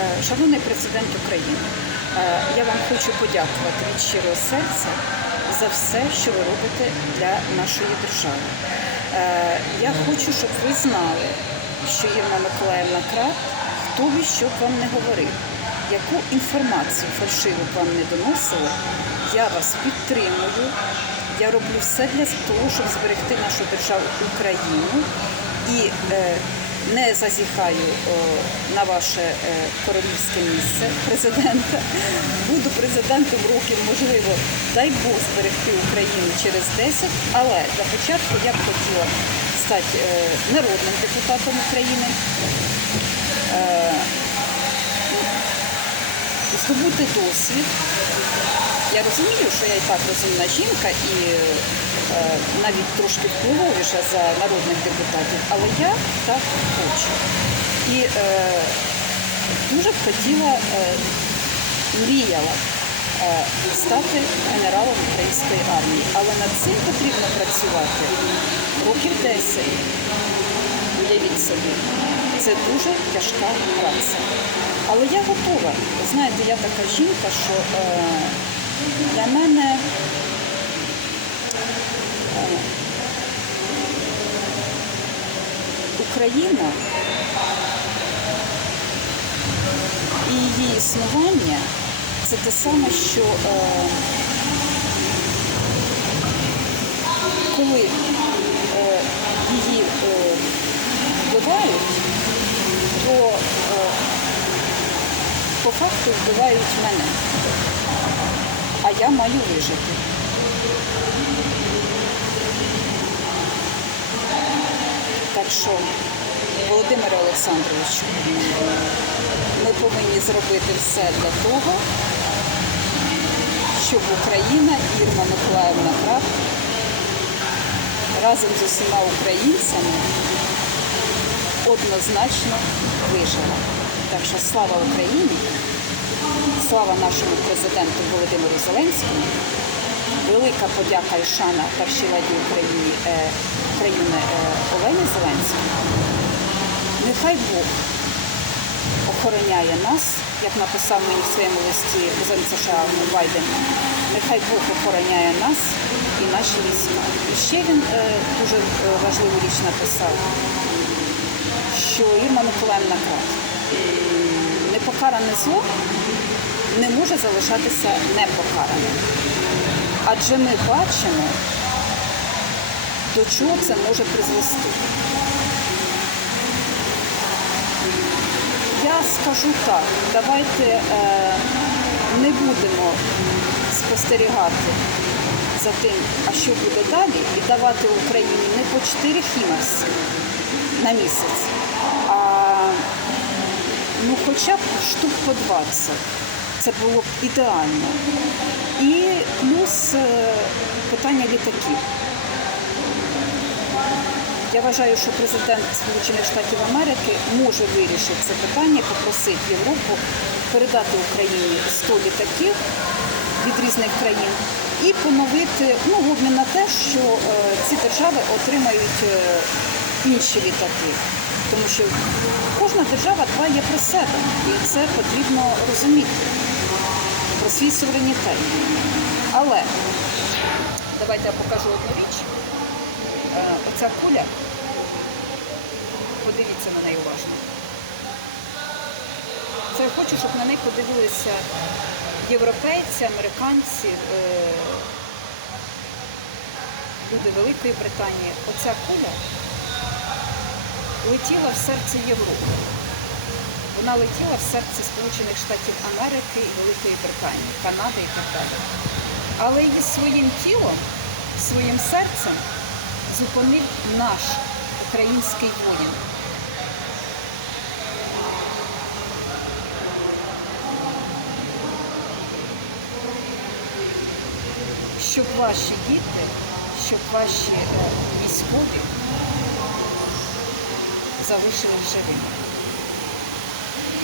Е, Шановний президент України, е, я вам хочу подякувати від щирого серця за все, що ви робите для нашої держави. Е, Я хочу, щоб ви знали, що Ірма Миколаївна Крат, хто б і що б вам не говорив, яку інформацію фальшиву вам не доносили, я вас підтримую. Я роблю все для того, щоб зберегти нашу державу Україну і не зазіхаю е, на ваше е, королівське місце президента. Буду президентом років, можливо, дай Бог зберегти Україну через 10, але для початку я б хотіла стати е, народним депутатом України. Здобути досвід. Я розумію, що я і так розумна жінка і е, навіть трошки впливовіша за народних депутатів, але я так хочу. І е, дуже б хотіла, е, мріяла е, стати генералом української армії. Але над цим потрібно працювати років 10. Уявіть собі, це дуже тяжка праця. Але я готова. Знаєте, я така жінка, що е, для мене е, Україна і її існування це те саме, що е, коли е, її вбивають, то по факту вбивають мене, я маю вижити. Так що, Володимире Олександровичу, ми повинні зробити все для того, щоб Україна, Ірма Миколаївна Краб разом з усіма українцями однозначно вижила. Так що слава Україні, слава нашому президенту Володимиру Зеленському. Велика подяка і шана першій леді України, е, України е, Олені Зеленській. Нехай Бог охороняє нас, як написав мені в своєму листі президент США Байден. Нехай Бог охороняє нас і наші війська. І ще він е, дуже важливу річ написав, що Ірма Миколаївна Крат, непокаране зло не може залишатися непокараним. Адже ми бачимо, до чого це може призвести. Я скажу так, давайте е, не будемо спостерігати за тим, а що буде далі, і давати Україні не по 4 хімерси на місяць, а ну, хоча б штук по 20. Це було б ідеально. І плюс е, питання літаків. Я вважаю, що президент Сполучених Штатів Америки може вирішити це питання, попросити Європу передати Україні 100 літаків від різних країн і поновити ну, в обмін на те, що е, ці держави отримають е, інші літаки. Тому що кожна держава дбає про себе, і це потрібно розуміти свій суверенітет. Але давайте я покажу одну річ. Е, Оця куля, подивіться на неї уважно. Це я хочу, щоб на неї подивилися європейці, американці, е, люди Великої Британії. Оця куля летіла в серце Європи. Вона летіла в серце Сполучених Штатів Америки, Великої Британії, Канади і так далі. Але її своїм тілом, своїм серцем зупинив наш український воїн. Щоб ваші діти, щоб ваші е, військові залишились живими.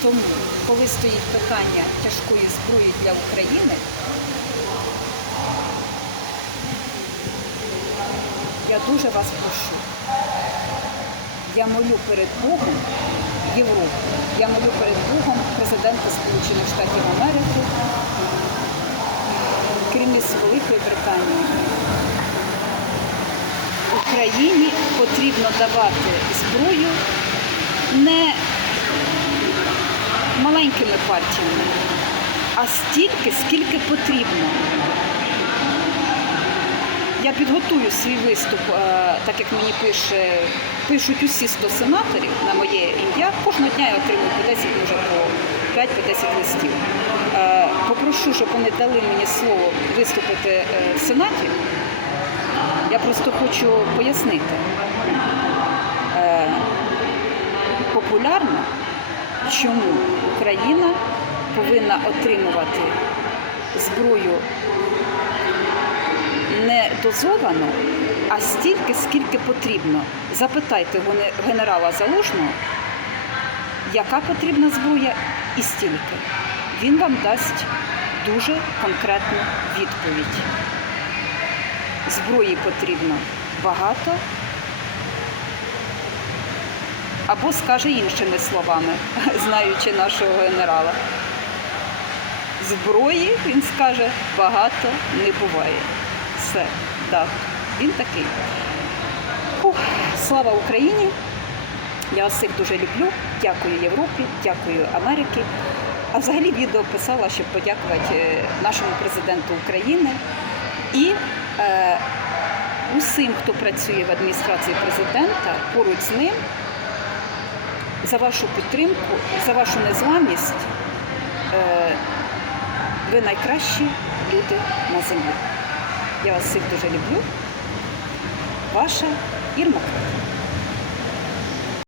Тому, коли стоїть питання тяжкої зброї для України, я дуже вас прошу. Я молю перед Богом Європу, я молю перед Богом президента. Сполучених Штатів Америки, керівництво Великої Британії. Україні потрібно давати зброю не маленькими партіями, а стільки, скільки потрібно. Я підготую свій виступ, е, так як мені пише, пишуть усі 100 сенаторів на моє ім'я. Кожного дня я отримую по 10, може по 5 по 10 листів. Е, Попрошу, щоб вони дали мені слово виступити е, в Сенаті. Я просто хочу пояснити. Популярно, чому Україна повинна отримувати зброю не дозовано, а стільки, скільки потрібно. Запитайте генерала Залужного, яка потрібна зброя і стільки. Він вам дасть дуже конкретну відповідь. Зброї потрібно багато, або скаже іншими словами, знаючи нашого генерала. Зброї, він скаже, багато не буває. Все, так, він такий. Фух, слава Україні! Я вас всіх дуже люблю. Дякую Європі, дякую Америці. А взагалі відео писала, щоб подякувати е, нашому президенту України і е, усім, хто працює в адміністрації президента, поруч з ним, за вашу підтримку, за вашу незламність. Е, ви найкращі люди на землі. Я вас всіх дуже люблю. Ваша Ірма.